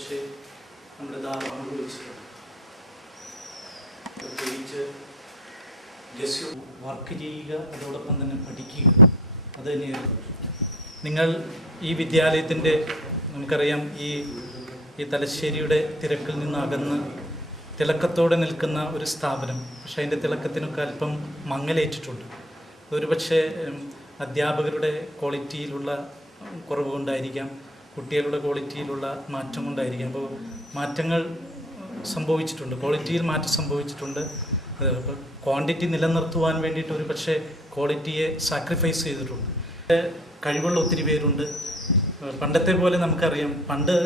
ഒരുപക്ഷെ നമ്മുടെ ധാരാളം വിളിച്ചിട്ടുണ്ട്. പ്രത്യേകിച്ച് വർക്ക് ചെയ്യുക, അതോടൊപ്പം തന്നെ പഠിക്കുക, അത് തന്നെയാണ്. നിങ്ങൾ ഈ വിദ്യാലയത്തിൻ്റെ, നമുക്കറിയാം, ഈ തലശ്ശേരിയുടെ തിരക്കിൽ നിന്ന് അകന്ന് തിളക്കത്തോടെ നിൽക്കുന്ന ഒരു സ്ഥാപനം. പക്ഷേ അതിൻ്റെ തിളക്കത്തിനൊക്കെ അല്പം മങ്ങലേറ്റിട്ടുണ്ട്. ഒരുപക്ഷെ അധ്യാപകരുടെ ക്വാളിറ്റിയിലുള്ള കുറവ് കൊണ്ടായിരിക്കാം, കുട്ടികളുടെ ക്വാളിറ്റിയിലുള്ള മാറ്റം കൊണ്ടായിരിക്കാം. അപ്പോൾ മാറ്റങ്ങൾ സംഭവിച്ചിട്ടുണ്ട്, ക്വാളിറ്റിയിൽ മാറ്റം സംഭവിച്ചിട്ടുണ്ട്. അപ്പോൾ ക്വാണ്ടിറ്റി നിലനിർത്തുവാൻ വേണ്ടിയിട്ട് ഒരു പക്ഷേ ക്വാളിറ്റിയെ സാക്രിഫൈസ് ചെയ്തിട്ടുണ്ട്. കഴിവുള്ള ഒത്തിരി പേരുണ്ട്. പണ്ടത്തെ പോലെ പണ്ട്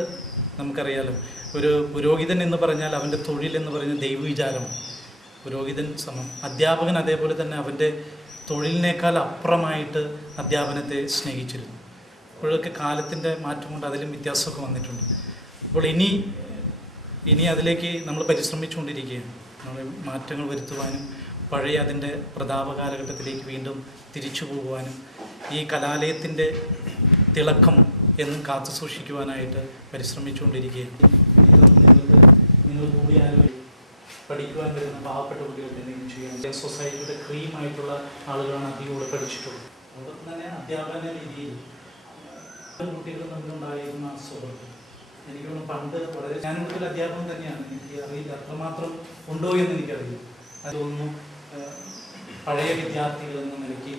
നമുക്കറിയാലോ, ഒരു പുരോഹിതൻ എന്ന് പറഞ്ഞാൽ അവൻ്റെ തൊഴിൽ എന്ന് പറയുന്നത് ദൈവവിചാരമാണ്. പുരോഹിതൻ സമം അധ്യാപകൻ അതേപോലെ തന്നെ അവൻ്റെ തൊഴിലിനേക്കാൾ അപ്പുറമായിട്ട് അധ്യാപനത്തെ സ്നേഹിച്ചിരുന്നു. അപ്പോഴൊക്കെ കാലത്തിൻ്റെ മാറ്റം കൊണ്ട് അതിലും വ്യത്യാസമൊക്കെ വന്നിട്ടുണ്ട്. അപ്പോൾ ഇനി അതിലേക്ക് നമ്മൾ പരിശ്രമിച്ചുകൊണ്ടിരിക്കുകയാണ്. നമ്മൾ മാറ്റങ്ങൾ വരുത്തുവാനും പഴയ അതിൻ്റെ പ്രതാപ കാലഘട്ടത്തിലേക്ക് വീണ്ടും തിരിച്ചു പോകുവാനും ഈ കലാലയത്തിൻ്റെ തിളക്കം എന്നും കാത്തു സൂക്ഷിക്കുവാനായിട്ട് പരിശ്രമിച്ചുകൊണ്ടിരിക്കുകയാണ്. നിങ്ങൾ കൂടി പഠിക്കുവാൻ വരുന്ന പാവപ്പെട്ട കുട്ടികൾക്ക് എന്തെങ്കിലും ചെയ്യാം. സൊസൈറ്റിയുടെ ക്രീമായിട്ടുള്ള ആളുകളാണ് അധികം ഇവിടെ പഠിച്ചിട്ടുള്ളത്. അതോടൊപ്പം തന്നെ അധ്യാപന രീതിയിൽ കുട്ടികൾ തമ്മിലുണ്ടായിരുന്ന സുഹൃത്ത് എനിക്ക് പണ്ട് വളരെ ഞാനൊരു അധ്യാപനം തന്നെയാണ്. എനിക്ക് അറിയില്ല അത്രമാത്രം ഉണ്ടോ എന്ന് എനിക്കറിയില്ല. അതൊന്നും പഴയ വിദ്യാർത്ഥികൾ എന്ന നിലയ്ക്ക്